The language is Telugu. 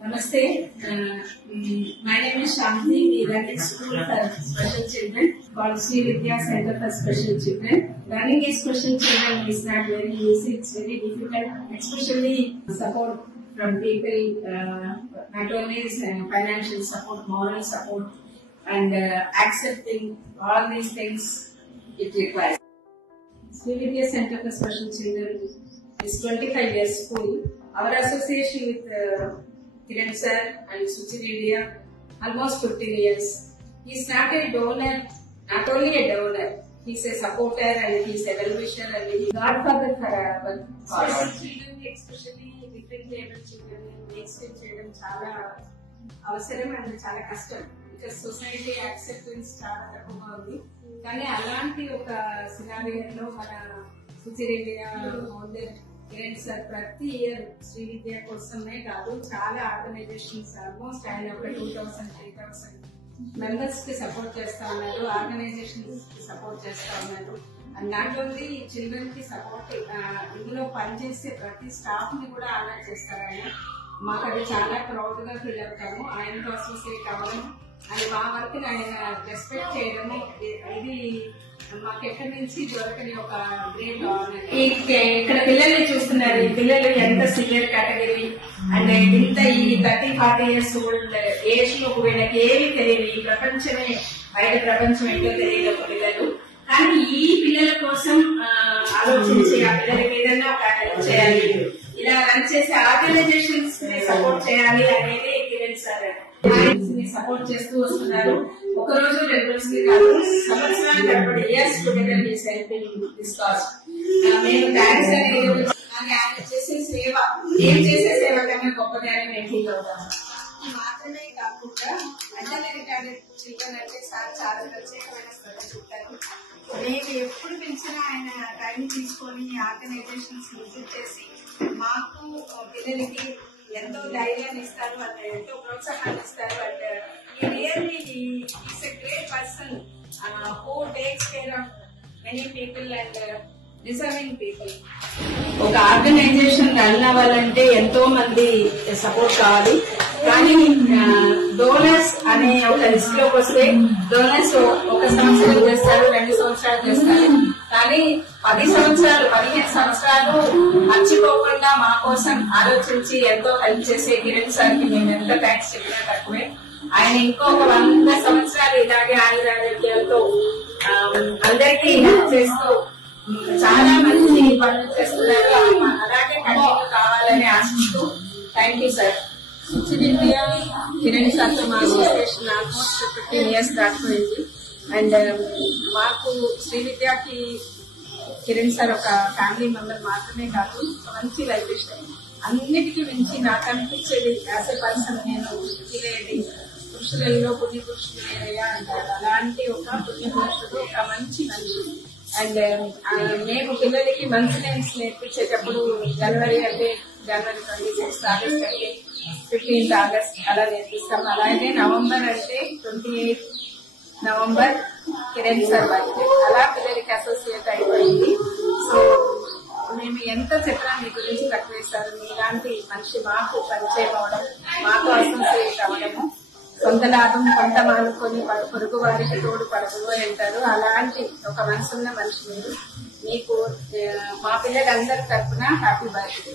Namaste. My name is Shanti. We run a school for special children called Sri Vidya Center for Special Children. Running a special children is not very easy. It's very difficult, especially support from people, not only financial support, moral support, and accepting all these things it requires. Sri Vidya Center for Special Children is 25 years school. Our association with Kiran sir and Suchin India almost 15 years. He is not a donor, not only a donor. He is a supporter and he is a well-wisher and he is godfather for our cause. Children, especially different able children, extend children చాలా అవసరం and చాలా కష్టం. Because society acceptance చాలా తక్కువగా ఉంది. కానీ అలాంటి ఒక సినారియోలో మన Suchin India founder Kiran sir ప్రతి ఇయర్ శ్రీ విద్య కోసమే కాదు చాలా ఆర్గనైజేషన్స్ ఆల్మోస్ట్ ఆయన ఒక 2000-3000 మెంబర్స్ కి సపోర్ట్ చేస్తా ఉన్నారు, ఆర్గనైజేషన్స్ కి సపోర్ట్ చేస్తా ఉన్నారు. అండ్ నాట్ ఓన్లీ చిల్డ్రన్ కి సపోర్ట్, ఇందులో పనిచేసే ప్రతి స్టాఫ్ ని కూడా ఆనర్ చేస్తారు ఆయన. మాకు అది చాలా ప్రౌడ్ గా ఫీల్ అవుతాము ఆయనతో అసోసియేట్ అవ్వడం అండ్ మా వర్క్ ఆయన రెస్పెక్ట్ చేయడము. ఇది మాకు ఎక్కడి నుంచి దొరకని ఒక గ్రేట్ ఆనర్. ఇక్కడ పిల్లల్ని చూస్తున్నారు, ఈ పిల్లలు ఎంత సీనియర్ కేటగిరీ అండ్ ఇంత ఈ 30-40 years ఓల్డ్ ఏజ్ లో వీళ్ళకి ఏమి తెలియదు, ఈ ప్రపంచమే బయట ప్రపంచం ఏంటో తెలియదు ఒక పిల్లలు. కానీ ఈ పిల్లల కోసం ఆలోచించి ఆ పిల్లలకి ఏదైనా ఒక హెల్ప్ చేయాలి, ఇలా రన్ చేసే ఆర్గనైజేషన్స్ ని సపోర్ట్ చేయాలి అనేది కిరణ్ సార్ ని సపోర్ట్ చేస్తూ వస్తున్నారు. ఒక రోజు 2 రోజులు కాదు, సంవత్సరాలు గడపడి years together is helping this cause. మేము థ్యాంక్స్ అనేది ఆయన చేసే సేవ, ఏం చేసే సేవ కన్నా గొప్పగా మేము ఫీల్ అవుతాము. మాత్రమే కాకుండా అండర్ రిటార్డెడ్ చిల్డ్రన్ అంటే సార్ చాలా ప్రత్యేకమైన శ్రద్ధ చూపుతారు. మేము ఎప్పుడు పిలిచినా ఆయన టైం తీసుకొని ఆర్గనైజేషన్స్ విజిట్ చేసి మాకు పిల్లలకి ఎంతో ధైర్యాన్ని ఇస్తారు, వాళ్ళు ఎంతో ప్రోత్సాహాన్ని ఇస్తారు. And really is a great person who takes care of many people and deserving people. ఒక ఆర్గనైజేషన్ రన్ అవ్వాలంటే ఎంతో మంది సపోర్ట్ కావాలి. కానీ డోనర్స్ అనే ఒక లిస్ట్ లోకి వస్తే డోనర్స్ 1 సంవత్సరం చేస్తారు, 2 సంవత్సరాలు చేస్తారు. కానీ 10 సంవత్సరాలు 15 సంవత్సరాలు మర్చిపోకుండా మా కోసం ఆలోచించి ఎంతో హెల్ప్ చేసే కిరణ్ సార్ కి మేము ఎంత థ్యాంక్స్ చెప్పినా తక్కువే. ఆయన ఇంకొక 100 సంవత్సరాలు ఇలాగే ఆయురారోగ్యాలతో అందరికీ హెల్ప్ చేస్తూ చాలా మంచి పనులు చేస్తున్నారు. అలాగే కంటిన్యూ కావాలని ఆశిస్తూ thank you sir. Suchin India Kiran sir తో మా అసోసియేషన్ ఆల్మోస్ట్ 15 years దాటిపోయింది. అండ్ మాకు శ్రీ విద్యాకి కిరణ్ సార్ ఒక ఫ్యామిలీ మెంబర్ మాత్రమే కాదు, మంచి లైఫ్ ఇష్టం. అన్నిటికీ మించి నాకు అనిపించేది యాజ్ ఎ పర్సన్ నేను ఫీల్ పురుషులలో పుణ్య పురుషులు ఏదయ్యా అంటారు, అలాంటి ఒక పుణ్య పురుషుడు, ఒక మంచి మనిషి. అండ్ మేము పిల్లలకి మంచి నేమ్స్ నేర్పించేటప్పుడు జనవరి అంటే జనవరి 26, ఆగస్ట్ అంటే 15th ఆగస్ట్ అలా నేర్పిస్తాం. అలాగే నవంబర్ అంటే 28th November Kiran sir birthday, అలా పిల్లలకి అసోసియేట్ అయిపోయింది. సో మేము ఎంత చెప్పినా మీ గురించి తక్కువేస్తారు. మీలాంటి మనిషి మాకు పరిచయం అవడం, మాకు అసోసియేట్ అవ్వడము, సొంత లాభం కొంత మానుకొని పొరుగు వారికి తోడు పడదు అంటారు. అలాంటి ఒక మనసున్న మనిషి మీరు. మీకు మా పిల్లలందరి తరఫున హ్యాపీ బర్త్డే.